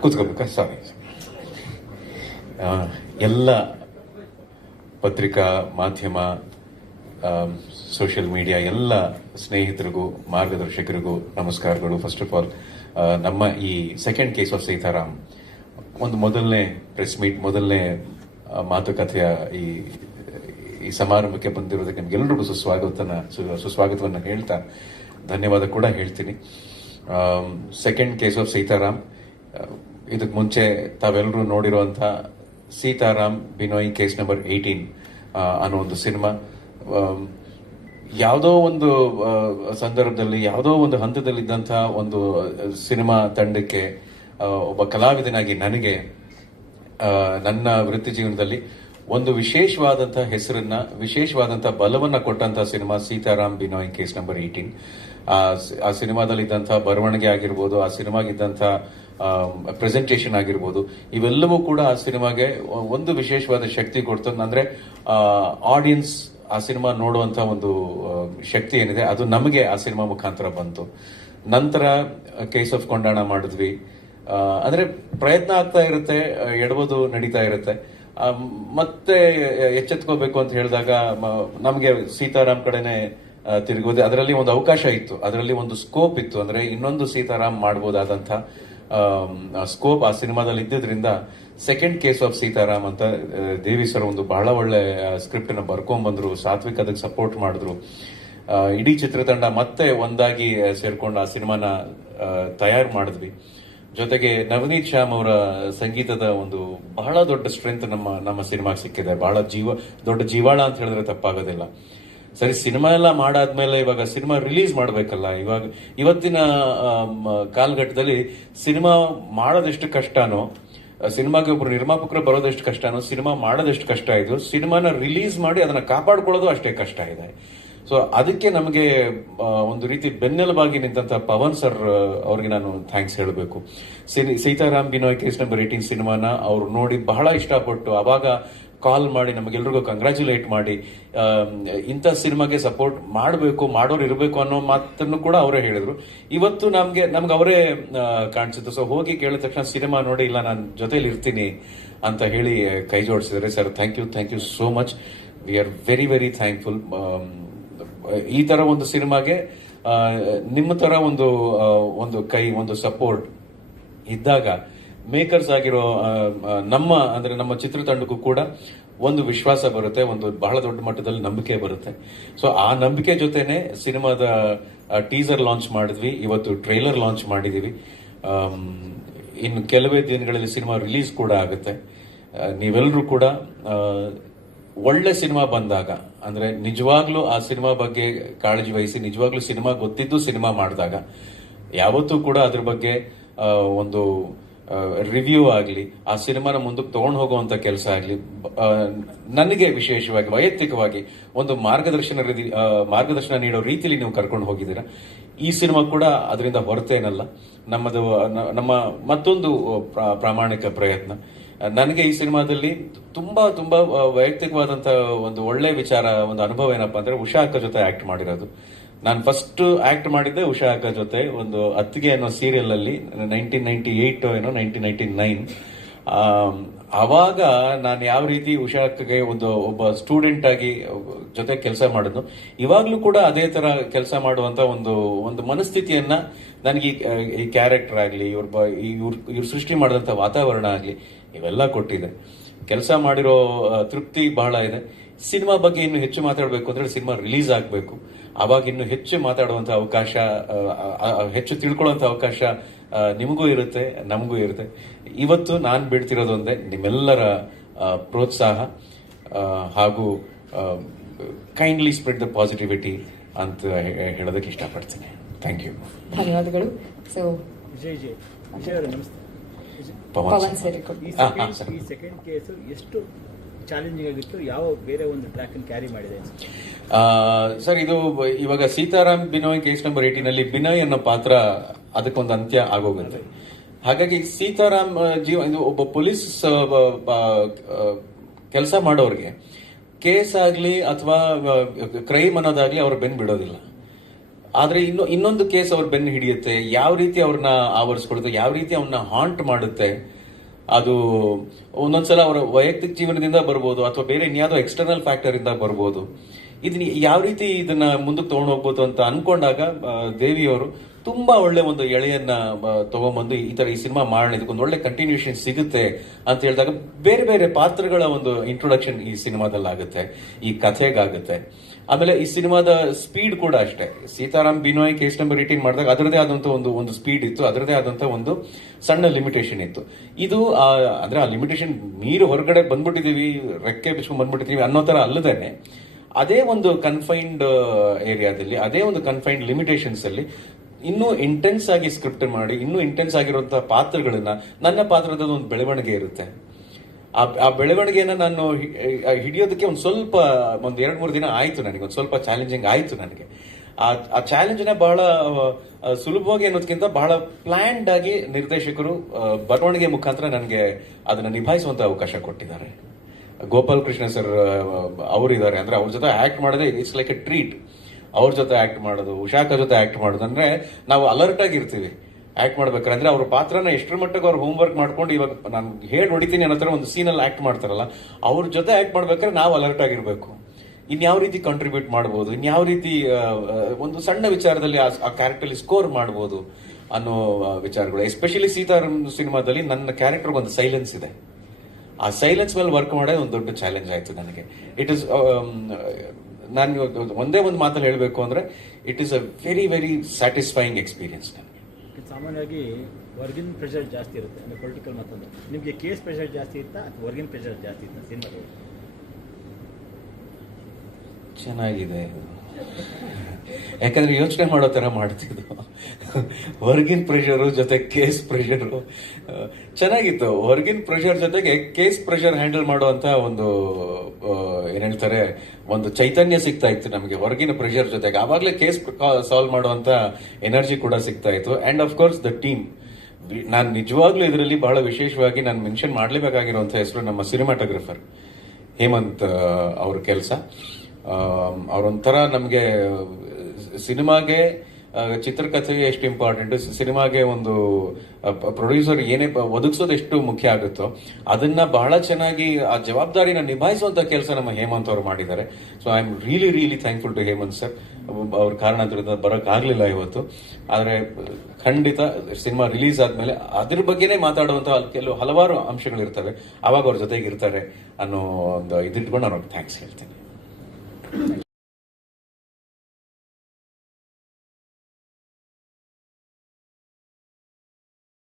ಕೂತ್ಕೋಬೇಕಾ? ಸಾರಿ. ಎಲ್ಲ ಪತ್ರಿಕಾ ಮಾಧ್ಯಮ, ಸೋಷಿಯಲ್ ಮೀಡಿಯಾ ಎಲ್ಲ ಸ್ನೇಹಿತರಿಗೂ ಮಾರ್ಗದರ್ಶಕರಿಗೂ ನಮಸ್ಕಾರಗಳು. ಫಸ್ಟ್ ಆಫ್ ಆಲ್, ನಮ್ಮ ಈ ಸೆಕೆಂಡ್ ಕೇಸ್ ಆಫ್ ಸೀತಾರಾಮ್ ಒಂದು ಮೊದಲನೇ ಪ್ರೆಸ್ ಮೀಟ್, ಮೊದಲನೇ ಮಾತುಕತೆಯ ಈ ಸಮಾರಂಭಕ್ಕೆ ಬಂದಿರೋದಕ್ಕೆ ನಿಮ್ಗೆಲ್ಲರಿಗೂ ಸುಸ್ವಾಗತವನ್ನು ಹೇಳ್ತಾ ಧನ್ಯವಾದ ಕೂಡ ಹೇಳ್ತೀನಿ. ಸೆಕೆಂಡ್ ಕೇಸ್ ಆಫ್ ಸೀತಾರಾಮ್, ಇದಕ್ಕೆ ಮುಂಚೆ ತಾವೆಲ್ಲರೂ ನೋಡಿರುವಂಥ ಸೀತಾರಾಮ್ ಬಿನೋಯ್ ಕೇಸ್ ನಂಬರ್ 18 ಅನ್ನೋ ಒಂದು ಸಿನಿಮಾ ಯಾವುದೋ ಒಂದು ಸಂದರ್ಭದಲ್ಲಿ ಯಾವುದೋ ಒಂದು ಹಂತದಲ್ಲಿದ್ದಂತಹ ಒಂದು ಸಿನಿಮಾ ತಂಡಕ್ಕೆ ಒಬ್ಬ ಕಲಾವಿದನಾಗಿ ನನಗೆ ನನ್ನ ವೃತ್ತಿ ಜೀವನದಲ್ಲಿ ಒಂದು ವಿಶೇಷವಾದಂತಹ ಹೆಸರನ್ನ, ವಿಶೇಷವಾದಂತಹ ಬಲವನ್ನ ಕೊಟ್ಟಂತಹ cinema Sitaram Binoy case number 18. ಆ ಸಿನಿಮಾದಲ್ಲಿದ್ದಂತಹ ಬರವಣಿಗೆ ಆಗಿರ್ಬೋದು, ಆ ಸಿನಿಮಾಗಿದ್ದಂತಹ ಪ್ರೆಸೆಂಟೇಷನ್ ಆಗಿರ್ಬೋದು, ಇವೆಲ್ಲವೂ ಕೂಡ ಆ ಸಿನಿಮಾಗೆ ಒಂದು ವಿಶೇಷವಾದ ಶಕ್ತಿ ಕೊಡ್ತು. ಅಂದ್ರೆ ಆಡಿಯನ್ಸ್ ಆ ಸಿನಿಮಾ ನೋಡುವಂತ ಒಂದು ಶಕ್ತಿ ಏನಿದೆ ಅದು ನಮಗೆ ಆ ಸಿನಿಮಾ ಮುಖಾಂತರ ಬಂತು. ನಂತರ ಕೇಸ್ ಆಫ್ ಕೊಂಡಾಣ ಮಾಡಿದ್ವಿ. ಅಂದ್ರೆ ಪ್ರಯತ್ನ ಆಗ್ತಾ ಇರುತ್ತೆ, ಎಡಬೋದು ನಡೀತಾ ಇರುತ್ತೆ. ಮತ್ತೆ ಎಚ್ಚೆತ್ಕೋಬೇಕು ಅಂತ ಹೇಳಿದಾಗ ನಮಗೆ ಸೀತಾರಾಮ್ ಕಡೆನೆ ತಿರುಗೋದೆ. ಅದರಲ್ಲಿ ಒಂದು ಅವಕಾಶ ಇತ್ತು, ಅದರಲ್ಲಿ ಒಂದು ಸ್ಕೋಪ್ ಇತ್ತು. ಅಂದ್ರೆ ಇನ್ನೊಂದು ಸೀತಾರಾಮ್ ಮಾಡಬಹುದಾದಂತ ಸ್ಕೋಪ್ ಆ ಸಿನಿಮಾದಲ್ಲಿ ಇದ್ದಿದ್ರಿಂದ ಸೆಕೆಂಡ್ ಕೇಸ್ ಆಫ್ ಸೀತಾರಾಮ್ ಅಂತ ದೇವಿ ಸರ್ ಒಂದು ಬಹಳ ಒಳ್ಳೆ ಸ್ಕ್ರಿಪ್ಟ್ ಅನ್ನು ಬರ್ಕೊಂಡ್ ಬಂದ್ರು. ಸಾತ್ವಿಕ್ ಅದಕ್ಕೆ ಸಪೋರ್ಟ್ ಮಾಡಿದ್ರು. ಇಡೀ ಚಿತ್ರತಂಡ ಮತ್ತೆ ಒಂದಾಗಿ ಸೇರ್ಕೊಂಡು ಆ ಸಿನಿಮಾನ ತಯಾರು ಮಾಡಿದ್ವಿ. ಜೊತೆಗೆ ನವನೀತ್ ಶ್ಯಾಮ್ ಅವರ ಸಂಗೀತದ ಒಂದು ಬಹಳ ದೊಡ್ಡ ಸ್ಟ್ರೆಂತ್ ನಮ್ಮ ಸಿನಿಮಾಗೆ ಸಿಕ್ಕಿದೆ. ಬಹಳ ದೊಡ್ಡ ಜೀವಾಳ ಅಂತ ಹೇಳಿದ್ರೆ ತಪ್ಪಾಗೋದಿಲ್ಲ. ಸರಿ, ಸಿನಿಮಾ ಎಲ್ಲ ಮಾಡಾದ್ಮೇಲೆ ಇವಾಗ ಸಿನಿಮಾ ರಿಲೀಸ್ ಮಾಡ್ಬೇಕಲ್ಲ. ಇವತ್ತಿನ ಕಾಲಘಟ್ಟದಲ್ಲಿ ಸಿನಿಮಾ ಮಾಡೋದೆಷ್ಟು ಕಷ್ಟನೋ, ಸಿನಿಮಾಗೆ ಒಬ್ರು ನಿರ್ಮಾಪಕರು ಬರೋದೆಷ್ಟು ಕಷ್ಟನೋ, ಸಿನಿಮಾ ಮಾಡೋದೆಷ್ಟು ಕಷ್ಟ ಇದು, ಸಿನಿಮಾನ ರಿಲೀಸ್ ಮಾಡಿ ಅದನ್ನ ಕಾಪಾಡ್ಕೊಳ್ಳೋದು ಅಷ್ಟೇ ಕಷ್ಟ ಇದೆ. ಸೊ ಅದಕ್ಕೆ ನಮಗೆ ಒಂದು ರೀತಿ ಬೆನ್ನೆಲುಬಾಗಿ ನಿಂತಹ ಪವನ್ ಸರ್ ಅವ್ರಿಗೆ ನಾನು ಥ್ಯಾಂಕ್ಸ್ ಹೇಳಬೇಕು. ಸೀತಾರಾಮ್ ಬಿನೋಯ್ ಕೇಸ್ ನಂಬರ್ 18 ಸಿನಿಮಾನ ಅವ್ರು ನೋಡಿ ಬಹಳ ಇಷ್ಟಪಟ್ಟು ಅವಾಗ ಕಾಲ್ ಮಾಡಿ ನಮಗೆಲ್ರಿಗೂ ಕಂಗ್ರ್ಯಾಚುಲೇಟ್ ಮಾಡಿ ಇಂಥ ಸಿನಿಮಾಗೆ ಸಪೋರ್ಟ್ ಮಾಡಬೇಕು, ಮಾಡೋರು ಇರಬೇಕು ಅನ್ನೋ ಮಾತನ್ನು ಕೂಡ ಅವರೇ ಹೇಳಿದ್ರು. ಇವತ್ತು ನಮ್ಗೆ ಅವರೇ ಕಾಣಿಸುತ್ತೆ. ಸೊ ಹೋಗಿ ಕೇಳಿದ ತಕ್ಷಣ ಸಿನಿಮಾ ನೋಡಿ, ಇಲ್ಲ ನಾನು ಜೊತೆಲಿ ಇರ್ತೀನಿ ಅಂತ ಹೇಳಿ ಕೈ ಜೋಡಿಸಿದ್ದಾರೆ. Sir, thank you so much. We are very very thankful. ಈ ತರ ಒಂದು ಸಿನಿಮಾಗೆ ನಿಮ್ಮ ತರ ಒಂದು ಕೈ, ಒಂದು ಸಪೋರ್ಟ್ ಇದ್ದಾಗ ಮೇಕರ್ಸ್ ಆಗಿರೋ ನಮ್ಮ ಚಿತ್ರತಂಡಕ್ಕೂ ಕೂಡ ಒಂದು ವಿಶ್ವಾಸ ಬರುತ್ತೆ, ಒಂದು ಬಹಳ ದೊಡ್ಡ ಮಟ್ಟದಲ್ಲಿ ನಂಬಿಕೆ ಬರುತ್ತೆ. ಸೊ ಆ ನಂಬಿಕೆ ಜೊತೆನೆ ಸಿನಿಮಾದ ಟೀಸರ್ ಲಾಂಚ್ ಮಾಡಿದ್ವಿ, ಇವತ್ತು ಟ್ರೈಲರ್ ಲಾಂಚ್ ಮಾಡಿದೀವಿ. ಇನ್ನು ಕೆಲವೇ ದಿನಗಳಲ್ಲಿ ಸಿನಿಮಾ ರಿಲೀಸ್ ಕೂಡ ಆಗುತ್ತೆ. ನೀವೆಲ್ಲರೂ ಕೂಡ ಒಳ್ಳೆ ಸಿನಿಮಾ ಬಂದಾಗ, ಅಂದ್ರೆ ನಿಜವಾಗ್ಲೂ ಆ ಸಿನಿಮಾ ಬಗ್ಗೆ ಕಾಳಜಿ ವಹಿಸಿ, ನಿಜವಾಗ್ಲೂ ಸಿನಿಮಾ ಗೊತ್ತಿದ್ದು ಸಿನಿಮಾ ಮಾಡಿದಾಗ ಯಾವತ್ತೂ ಕೂಡ ಅದ್ರ ಬಗ್ಗೆ ಒಂದು ರಿವ್ಯೂ ಆಗಲಿ, ಆ ಸಿನಿಮಾನ ಮುಂದಕ್ಕೆ ತಗೊಂಡು ಹೋಗುವಂತ ಕೆಲಸ ಆಗಲಿ, ನನಗೆ ವಿಶೇಷವಾಗಿ ವೈಯಕ್ತಿಕವಾಗಿ ಒಂದು ಮಾರ್ಗದರ್ಶನ ನೀಡೋ ರೀತಿಯಲ್ಲಿ ನೀವು ಕರ್ಕೊಂಡು ಹೋಗಿದ್ದೀರಾ. ಈ ಸಿನಿಮಾ ಕೂಡ ಅದರಿಂದ ಹೊರತೇನಲ್ಲ. ನಮ್ಮ ಮತ್ತೊಂದು ಪ್ರಾಮಾಣಿಕ ಪ್ರಯತ್ನ. ನನಗೆ ಈ ಸಿನಿಮಾದಲ್ಲಿ ತುಂಬಾ ವೈಯಕ್ತಿಕವಾದಂತ ಒಂದು ಒಳ್ಳೆ ವಿಚಾರ, ಒಂದು ಅನುಭವ ಏನಪ್ಪಾ ಅಂದ್ರೆ ಉಷಾ ಅಕ್ಕ ಜೊತೆ ಆಕ್ಟ್ ಮಾಡಿರೋದು. ನಾನು ಫಸ್ಟ್ ಆಕ್ಟ್ ಮಾಡಿದ್ದೆ ಉಷಾ ಅಕ್ಕ ಜೊತೆ ಒಂದು ಅತ್ತಿಗೆ ಅನ್ನೋ ಸೀರಿಯಲ್ ಅಲ್ಲಿ 1998 ಏನೋ 1999. ಅವಾಗ ನಾನು ಯಾವ ರೀತಿ ಉಷಾ ಅಕ್ಕಗೆ ಒಬ್ಬ ಸ್ಟೂಡೆಂಟ್ ಆಗಿ ಜೊತೆ ಕೆಲಸ ಮಾಡಿದ್ನು, ಇವಾಗ್ಲೂ ಕೂಡ ಅದೇ ತರ ಕೆಲಸ ಮಾಡುವಂತ ಒಂದು ಮನಸ್ಥಿತಿಯನ್ನ ನನಗೆ ಈ ಕ್ಯಾರೆಕ್ಟರ್ ಆಗ್ಲಿ, ಇವ್ರು ಸೃಷ್ಟಿ ಮಾಡಿದಂತ ವಾತಾವರಣ ಆಗ್ಲಿ, ಇವೆಲ್ಲ ಕೊಟ್ಟಿದೆ. ಕೆಲಸ ಮಾಡಿರೋ ತೃಪ್ತಿ ಬಹಳ ಇದೆ. ಸಿನಿಮಾ ಬಗ್ಗೆ ಇನ್ನು ಹೆಚ್ಚು ಮಾತಾಡಬೇಕು ಅಂದ್ರೆ ಸಿನಿಮಾ ರಿಲೀಸ್ ಆಗಬೇಕು. ಅವಾಗ ಇನ್ನು ಹೆಚ್ಚು ಮಾತಾಡುವಂತ ಅವಕಾಶ, ಹೆಚ್ಚು ತಿಳ್ಕೊಳ್ಳುವಂತ ಅವಕಾಶ ನಿಮಗೂ ಇರುತ್ತೆ, ನಮಗೂ ಇರುತ್ತೆ. ಇವತ್ತು ನಾನು ಬಿಡ್ತಿರೋದೊಂದೇ ನಿಮ್ಮೆಲ್ಲರ ಪ್ರೋತ್ಸಾಹ ಹಾಗೂ ಕೈಂಡ್ಲಿ ಸ್ಪ್ರೆಡ್ ದ ಪಾಸಿಟಿವಿಟಿ ಅಂತ ಹೇಳೋದಕ್ಕೆ ಇಷ್ಟಪಡ್ತೀನಿ. ಥ್ಯಾಂಕ್ ಯು, ಧನ್ಯವಾದಗಳು. ಸೊ ಪವನ್ ಸರ್, ಈ ಸೆಕೆಂಡ್ ಕೇಸ್ ಎಷ್ಟು ಚಾಲೆಂಜಿಂಗ್ ಆಗಿತ್ತು, ಯಾವ ಬೇರೆ ಒಂದು ಟ್ರ್ಯಾಕ್ ಅನ್ನು ಕ್ಯಾರಿ ಮಾಡಿದೆ ಸರ್? ಇದು ಇವಾಗ ಸೀತಾರಾಮ್ ಬಿನೋಯ್ ಕೇಸ್ ನಂಬರ್ 18 ಅಲ್ಲಿ ಬಿನೋಯ್ ಅನ್ನೋ ಪಾತ್ರ ಅದಕ್ಕೊಂದು ಅಂತ್ಯ ಆಗೋಗುತ್ತೆ. ಹಾಗಾಗಿ ಸೀತಾರಾಮ್ ಇದು ಒಬ್ಬ ಪೊಲೀಸ್ ಕೆಲಸ ಮಾಡೋರಿಗೆ ಕೇಸ್ ಆಗ್ಲಿ ಅಥವಾ ಕ್ರೈಮ್ ಅನ್ನೋದಾಗ್ಲಿ ಅವ್ರು ಬೆನ್ ಬಿಡೋದಿಲ್ಲ. ಆದ್ರೆ ಇನ್ನೊಂದು ಕೇಸ್ ಅವ್ರ ಬೆನ್ನು ಹಿಡಿಯುತ್ತೆ, ಯಾವ ರೀತಿ ಅವ್ರನ್ನ ಆವರಿಸ್ಕೊಡುತ್ತೆ, ಯಾವ ರೀತಿ ಅವ್ರನ್ನ ಹಾಂಟ್ ಮಾಡುತ್ತೆ. ಅದು ಒಂದೊಂದ್ಸಲ ಅವರ ವೈಯಕ್ತಿಕ ಜೀವನದಿಂದ ಬರ್ಬೋದು ಅಥವಾ ಬೇರೆ ಇನ್ಯಾವುದೋ ಎಕ್ಸ್ಟರ್ನಲ್ ಫ್ಯಾಕ್ಟರ್ ಇಂದ ಬರ್ಬೋದು. ಇದನ್ನ ಯಾವ ರೀತಿ ಇದನ್ನ ಮುಂದಕ್ಕೆ ತಗೊಂಡು ಹೋಗ್ಬೋದು ಅಂತ ಅನ್ಕೊಂಡಾಗ ದೇವಿಯವರು ತುಂಬಾ ಒಳ್ಳೆ ಒಂದು ಎಳೆಯನ್ನ ತಗೊಂಡ್ಬಂದು ಈ ಸಿನಿಮಾ ಮಾಡೋಣ, ಇದಕ್ಕೊಂದು ಒಳ್ಳೆ ಕಂಟಿನ್ಯೂಷನ್ ಸಿಗುತ್ತೆ ಅಂತ ಹೇಳಿದಾಗ ಬೇರೆ ಬೇರೆ ಪಾತ್ರಗಳ ಒಂದು ಇಂಟ್ರೊಡಕ್ಷನ್ ಈ ಸಿನಿಮಾದಲ್ಲಿ ಆಗುತ್ತೆ, ಈ ಕಥೆಗಾಗುತ್ತೆ. ಆಮೇಲೆ ಈ ಸಿನಿಮಾದ ಸ್ಪೀಡ್ ಕೂಡ ಅಷ್ಟೇ. ಸೀತಾರಾಮ್ ಬಿನೋಯ್ ಕೇಸ್ ನಂಬರ್ 18 ಮಾಡಿದಾಗ ಅದರದೇ ಆದಂತ ಒಂದು ಸ್ಪೀಡ್ ಇತ್ತು, ಅದರದೇ ಆದಂತ ಒಂದು ಸಣ್ಣ ಲಿಮಿಟೇಷನ್ ಇತ್ತು. ಇದು ಅಂದ್ರೆ ಆ ಲಿಮಿಟೇಷನ್ ಮೀರಿ ಹೊರಗಡೆ ಬಂದ್ಬಿಟ್ಟಿದೀವಿ, ರೆಕ್ಕೆ ಬಿಚ್ಕೊಂಡ್ ಬಂದ್ಬಿಟ್ಟಿದೀವಿ ಅನ್ನೋ ತರ ಅಲ್ಲದೇನೆ ಅದೇ ಒಂದು ಕನ್ಫೈನ್ಡ್ ಏರಿಯಾದಲ್ಲಿ, ಅದೇ ಒಂದು ಕನ್ಫೈನ್ಡ್ ಲಿಮಿಟೇಷನ್ಸ್ ಅಲ್ಲಿ ಇನ್ನೂ ಇಂಟೆನ್ಸ್ ಆಗಿ ಸ್ಕ್ರಿಪ್ಟ್ ಮಾಡಿ, ಇನ್ನೂ ಇಂಟೆನ್ಸ್ ಆಗಿರುವಂತಹ ಪಾತ್ರಗಳನ್ನ, ನನ್ನ ಪಾತ್ರದ ಒಂದು ಬೆಳವಣಿಗೆ ಇರುತ್ತೆ. ಆ ಬೆಳವಣಿಗೆನ ನಾನು ಹಿಡಿಯೋದಕ್ಕೆ ಒಂದು 2-3 ದಿನ ಆಯ್ತು ನನಗೆ, ಒಂದು ಸ್ವಲ್ಪ ಚಾಲೆಂಜಿಂಗ್ ಆಯ್ತು ನನಗೆ. ಆ ಚಾಲೆಂಜ್ ನ ಬಹಳ ಸುಲಭವಾಗಿ ಅನ್ನೋದಕ್ಕಿಂತ ಬಹಳ ಪ್ಲಾನ್ಡ್ ಆಗಿ ನಿರ್ದೇಶಕರು ಬರವಣಿಗೆ ಮುಖಾಂತರ ನನಗೆ ಅದನ್ನ ನಿಭಾಯಿಸುವಂತ ಅವಕಾಶ ಕೊಟ್ಟಿದ್ದಾರೆ. ಗೋಪಾಲ್ ಕೃಷ್ಣ ಸರ್ ಅವರಿದ್ದಾರೆ, ಅಂದ್ರೆ ಅವ್ರ ಜೊತೆ ಆಕ್ಟ್ ಮಾಡೋದೇ ಇಟ್ಸ್ ಲೈಕ್ ಎ ಟ್ರೀಟ್. ಅವ್ರ ಜೊತೆ ಆಕ್ಟ್ ಮಾಡೋದು, ಉಷಾಕ ಜೊತೆ ಆಕ್ಟ್ ಮಾಡೋದು ಅಂದ್ರೆ ನಾವು ಅಲರ್ಟ್ ಆಗಿರ್ತೀವಿ ಆಕ್ಟ್ ಮಾಡ್ಬೇಕಾದ್ರೆ. ಅಂದ್ರೆ ಅವ್ರ ಪಾತ್ರನ ಎಷ್ಟರ ಮಟ್ಟಿಗೆ ಅವ್ರು ಹೋಮ್ ವರ್ಕ್ ಮಾಡ್ಕೊಂಡು ಇವಾಗ ನಾನು ಹೇಳಿ ಹೊಡಿತೀನಿ ಅನ್ನೋ ತರ ಒಂದು ಸೀನಲ್ಲಿ ಆಕ್ಟ್ ಮಾಡ್ತಾರಲ್ಲ, ಅವ್ರ ಜೊತೆ ಆಕ್ಟ್ ಮಾಡ್ಬೇಕಾದ್ರೆ ನಾವು ಅಲರ್ಟ್ ಆಗಿರ್ಬೇಕು. ಇನ್ಯಾವ ರೀತಿ ಕಾಂಟ್ರಿಬ್ಯೂಟ್ ಮಾಡ್ಬೋದು, ಇನ್ಯಾವ ರೀತಿ ಒಂದು ಸಣ್ಣ ವಿಚಾರದಲ್ಲಿ ಆ ಕ್ಯಾರೆಕ್ಟರ್ ಸ್ಕೋರ್ ಮಾಡ್ಬೋದು ಅನ್ನೋ ವಿಚಾರಗಳು. ಎಸ್ಪೆಷಲಿ ಸೀತಾರಾಮ್ ಸಿನಿಮಾದಲ್ಲಿ ನನ್ನ ಕ್ಯಾರೆಕ್ಟರ್ ಒಂದು ಸೈಲೆನ್ಸ್ ಇದೆ. ಆ ಸೈಲೆನ್ಸ್ ಮೇಲೆ ವರ್ಕ್ ಮಾಡೋದು ಒಂದು ದೊಡ್ಡ ಚಾಲೆಂಜ್ ಆಯ್ತು ನನಗೆ. ಇಟ್ ಇಸ್ ನಾನು ಒಂದೇ ಒಂದು ಮಾತಲ್ಲಿ ಹೇಳಬೇಕು ಅಂದ್ರೆ it is a very very satisfying experience ನನಗೆ. ಸಾಮಾನ್ಯವಾಗಿ ಹೊರಗಿನ ಪ್ರೆಷರ್ ಜಾಸ್ತಿ ಇರುತ್ತೆ, ಅಂದ್ರೆ ಪೊಲಿಟಿಕಲ್ ಮತ್ತೊಂದು. ನಿಮಗೆ ಕೇಸ್ ಪ್ರೆಷರ್ ಜಾಸ್ತಿ ಇತ್ತಾ ಅಥವಾ ಹೊರಗಿನ ಪ್ರೆಷರ್ ಜಾಸ್ತಿ ಇತ್ತಾ ಸಿನಿಮಾದಲ್ಲಿ? ಚೆನ್ನಾಗಿದೆ, ಯಾಕಂದ್ರೆ ಯೋಚನೆ ಮಾಡೋ ತರ ಮಾಡ್ತಿದ್ದು. ಹೊರಗಿನ ಪ್ರೆಷರು ಜೊತೆ ಕೇಸ್ ಪ್ರೆಷರು ಚೆನ್ನಾಗಿತ್ತು. ಹೊರಗಿನ ಪ್ರೆಷರ್ ಜೊತೆಗೆ ಕೇಸ್ ಪ್ರೆಷರ್ ಹ್ಯಾಂಡಲ್ ಮಾಡುವಂತ ಒಂದು ಏನ್ ಹೇಳ್ತಾರೆ, ಒಂದು ಚೈತನ್ಯ ಸಿಗ್ತಾ ಇತ್ತು ನಮಗೆ ಹೊರಗಿನ ಪ್ರೆಷರ್ ಜೊತೆಗೆ. ಆವಾಗಲೇ ಕೇಸ್ ಸಾಲ್ವ್ ಮಾಡುವಂತ ಎನರ್ಜಿ ಕೂಡ ಸಿಗ್ತಾ ಇತ್ತು. And of course the team. ನಾನು ನಿಜವಾಗ್ಲೂ ಇದರಲ್ಲಿ ಬಹಳ ವಿಶೇಷವಾಗಿ ನಾನು ಮೆನ್ಷನ್ ಮಾಡ್ಲೇಬೇಕಾಗಿರುವಂತ ಹೆಸರು ನಮ್ಮ ಸಿನಿಮಾಟೋಗ್ರಫರ್ ಹೇಮಂತ್ ಅವ್ರ ಕೆಲಸ. ಅವರೊಂಥರ ನಮಗೆ ಸಿನಿಮಾಗೆ ಚಿತ್ರಕಥೆಗೆ ಎಷ್ಟು ಇಂಪಾರ್ಟೆಂಟ್, ಸಿನಿಮಾಗೆ ಒಂದು ಪ್ರೊಡ್ಯೂಸರ್ ಏನೇ ಒದಗಿಸೋದು ಎಷ್ಟು ಮುಖ್ಯ ಆಗುತ್ತೋ ಅದನ್ನ ಬಹಳ ಚೆನ್ನಾಗಿ ಆ ಜವಾಬ್ದಾರಿನ ನಿಭಾಯಿಸುವಂತ ಕೆಲಸ ನಮ್ಮ ಹೇಮಂತ್ ಅವರು ಮಾಡಿದ್ದಾರೆ. So I am really really thankful to Hemanth sir. ಅವ್ರ ಕಾರಣದಿಂದ ಬರೋಕ್ ಆಗ್ಲಿಲ್ಲ ಇವತ್ತು, ಆದ್ರೆ ಖಂಡಿತ ಸಿನಿಮಾ ರಿಲೀಸ್ ಆದ್ಮೇಲೆ ಅದ್ರ ಬಗ್ಗೆನೇ ಮಾತಾಡುವಂತಹ ಹಲವಾರು ಅಂಶಗಳಿರ್ತವೆ, ಅವಾಗ ಅವ್ರ ಜೊತೆಗೆ ಇರ್ತಾರೆ ಅನ್ನೋ ಒಂದು ಇದಿಟ್ಕೊಂಡು ನಾನು ಥ್ಯಾಂಕ್ಸ್ ಹೇಳ್ತೇನೆ.